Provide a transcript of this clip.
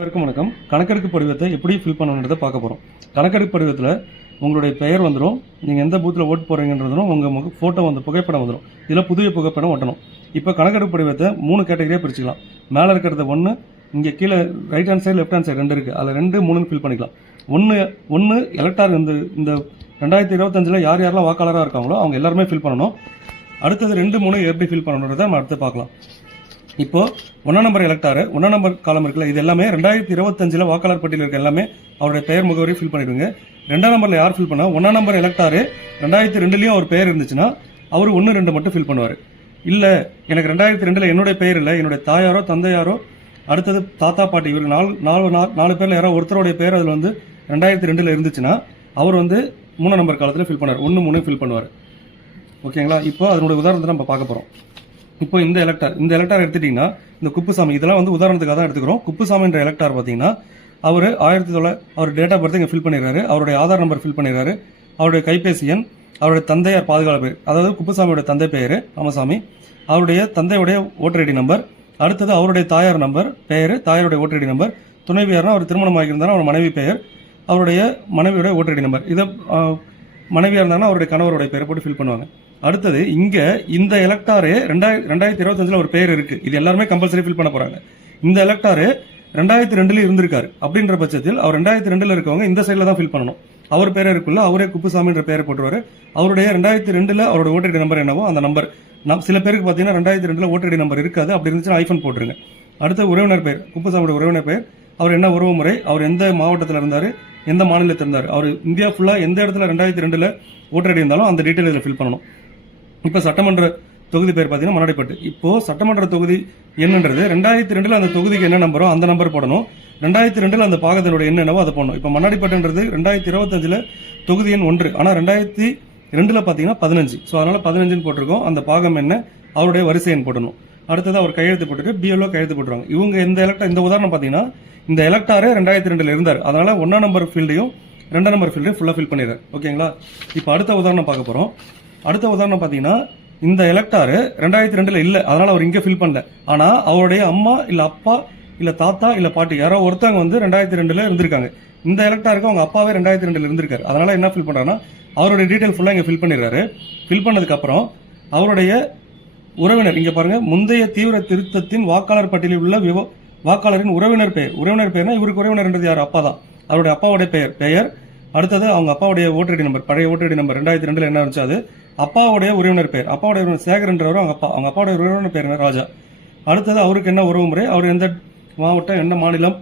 அனைவருக்கும் வணக்கம். கணக்கெடுப்பு படிவத்தை எப்படி ஃபில் பண்ணணுன்றதை பார்க்க போகிறோம். கணக்கெடுப்பு படிவத்தில் உங்களுடைய பெயர் வந்துடும், நீங்கள் எந்த பூத்தில் ஓட்டு போகிறீங்கன்றதும் உங்கள் ஃபோட்டோ வந்து புகைப்படம் வந்துடும். இதில் புதிய புகைப்படம் ஒட்டணும். இப்போ கணக்கெடுப்பு படிவத்தை 3 கேட்டகரியாக பிரிச்சுக்கலாம். மேலே இருக்கிறது 1, இங்கே கீழே right hand side left hand side 2 இருக்குது. அதில் 2, 3 ஃபில் பண்ணிக்கலாம். ஒன்று எலக்டார் இந்த 2025 யார் யாரெல்லாம் வாக்காளராக இருக்காங்களோ அவங்க எல்லாருமே ஃபில் பண்ணணும். அடுத்தது 2, 3 எப்படி ஃபில் பண்ணணுன்றதை நம்ம அடுத்து பார்க்கலாம். இப்போ 1 நம்பர் எலக்டாரு 1 நம்பர் காலம் இருக்குல்ல, இது எல்லாமே 2025 வாக்காளர் பட்டியல் இருக்க எல்லாமே அவருடைய பெயர் முகவரி ஃபில் பண்ணிடுங்க. 2ஆம் நம்பர்ல யார் ஃபில் பண்ணா 1 நம்பர் எலக்டாரு 2002லயும் அவர் பெயர் இருந்துச்சுன்னா அவர் 1, 2 மட்டும் ஃபில் பண்ணுவார். இல்ல எனக்கு 2002ல என்னுடைய பெயர் இல்லை, என்னுடைய தாயாரோ தந்தையாரோ அடுத்தது தாத்தா பாட்டி இவருக்கு 4 பேர்ல யாரோ ஒருத்தருடைய பெயர் அதில் வந்து 2002ல இருந்துச்சுன்னா அவர் வந்து 3 நம்பர் காலத்தில் ஃபில் பண்ணுவார். 1, 3 ஃபில் பண்ணுவார். ஓகேங்களா? இப்போ அதனுடைய உதாரணத்தை நம்ம பார்க்க போறோம். இப்போ இந்த எலக்டார் எடுத்துட்டீங்கன்னா இந்த குப்புசாமி இதெல்லாம் வந்து உதாரணத்துக்காக தான் எடுத்துக்கிறோம். குப்புசாமின்ற எலக்டார் பார்த்தீங்கன்னா அவர் அவர் டேட் ஆஃப் பர்த் இங்கே ஃபில் பண்ணிடுறாரு, அவருடைய ஆதார் நம்பர் ஃபில் பண்ணிடுறாரு, அவருடைய கைபேசி எண், அவருடைய தந்தையார் பாதுகாப்பு பேர், அதாவது குப்புசாமியோட தந்தை பெயர் ராமசாமி, அவருடைய தந்தையுடைய ஓட்டர் ஐடி நம்பர், அடுத்தது அவருடைய தாயார் நம்பர் பெயர், தாயாருடைய ஓட்டர் ஐடி நம்பர், துணைவியார்னா அவர் திருமணம் ஆகியிருந்தாலும் அவர் மனைவி பெயர், அவருடைய மனைவியோட ஓட்டர் ஐடி நம்பர், இதை மனைவியாக இருந்தாங்கன்னா அவருடைய கணவருடைய பெயரை போட்டு ஃபில் பண்ணுவாங்க. அடுத்தது இங்க இந்த எலக்டாரு 2025 ஒரு பெயர் இருக்கு, இது எல்லாருமே கம்பல்சரி ஃபில் பண்ண போறாங்க. இந்த எலக்டாரு 2002 இருந்திருக்காரு அப்படின்ற பட்சத்தில் அவர் 2002 இருக்கவங்க இந்த சைட்ல தான் ஃபில் பண்ணணும். அவர் பேரே இருக்குல்ல, அவரே குப்புசாமின்ற பெயரை போட்டுருவாரு. அவருடைய 2002 அவரோட ஓட்டர் ஐடி நம்பர் என்னவோ அந்த நம்பர், சில பேருக்கு பார்த்தீங்கன்னா 2002 ஓட்டர் ஐடி நம்பர் இருக்காது, அப்படி இருந்துச்சுன்னா ஐஃபோன் போட்டுருங்க. அடுத்த உறவினர் பெயர், குப்புசாமியோட உறவினர் பெயர், அவர் என்ன உறவு முறை, அவர் எந்த மாவட்டத்தில் இருந்தாரு, எந்த மாநிலத்தில் இருந்தார், அவர் இந்தியா ஃபுல்லா எந்த இடத்துல 2002 ஓட்டர் ஐடி இருந்தாலும் அந்த டீட்டெயில் இதில் ஃபில் பண்ணணும். இப்போ சட்டமன்ற தொகுதி பேர் பார்த்தீங்கன்னா மண்ணாடிப்பட்டு. இப்போ சட்டமன்ற தொகுதி என்னன்றது 2002 அந்த தொகுதிக்கு என்ன நம்பரோ அந்த நம்பர் போடணும். 2002 அந்த பாகத்தினுடைய என்னவோ அதை போடணும். இப்போ மண்ணாடிப்பட்டுன்றது 2025 தொகுதி எண் 1, ஆனால் 2002 பார்த்தீங்கன்னா 15. ஸோ அதனால 15 போட்டிருக்கோம். அந்த பாகம் என்ன, அவருடைய வரிசை எண் போடணும். அடுத்தது அவர் கையெழுத்து போட்டுட்டு பிஎல்ஓ கையெழுத்து போட்டுருவாங்க. இவங்க இந்த உதாரணம் பார்த்தீங்கன்னா இந்த எலக்டாரே 2002 இருந்தார், அதனால 1ஆம் நம்பர் ஃபீல்டையும் 2ஆம் நம்பர் ஃபீல்டையும் ஃபுல்லாக ஃபில் பண்ணிடுறாரு. ஓகேங்களா? இப்போ அடுத்த உதாரணம் பார்க்க போறோம். அடுத்த உதாரணம் பார்த்தீங்கன்னா இந்த எலக்டாரு 2002 இல்லை, அதனால அவர் இங்கே ஃபில் பண்ணல. ஆனா அவருடைய அம்மா இல்ல அப்பா இல்ல தாத்தா இல்ல பாட்டி யாரோ ஒருத்தவங்க வந்து 2002 இருந்திருக்காங்க. இந்த எலக்டாருக்கு அவங்க அப்பாவே 2002 இருந்திருக்காரு, அதனால என்ன ஃபில் பண்றாருன்னா அவருடைய டீடைல் ஃபுல்லா இங்க ஃபில் பண்ணிடுறாரு. ஃபில் பண்ணதுக்கு அப்புறம் அவருடைய உறவினர் இங்க பாருங்க, முந்தைய தீவிர திருத்தத்தின் வாக்காளர் பட்டியலில் உள்ள வாக்காளரின் உறவினர் பெயர்னா இவருக்கு உறவினர்ன்றது யார், அப்பா தான். அவருடைய அப்பாவுடைய பெயர், அடுத்தது அவங்க அப்பாவுடைய ஓட்டர் ஐடி நம்பர், பழைய ஓட்டர் ஐடி நம்பர் 2002 என்ன இருந்துச்சு அது, அப்பாவுடைய உறவினர் பெயர், அப்பாவுடைய உறவினர் சேகர்ன்றவர் அவங்க அப்பாவுடைய உறவினர் பேர் ராஜா. அடுத்தது அவருக்கு என்ன உறவு முறை, அவர் எந்த மாவட்டம் என்ன மாநிலம்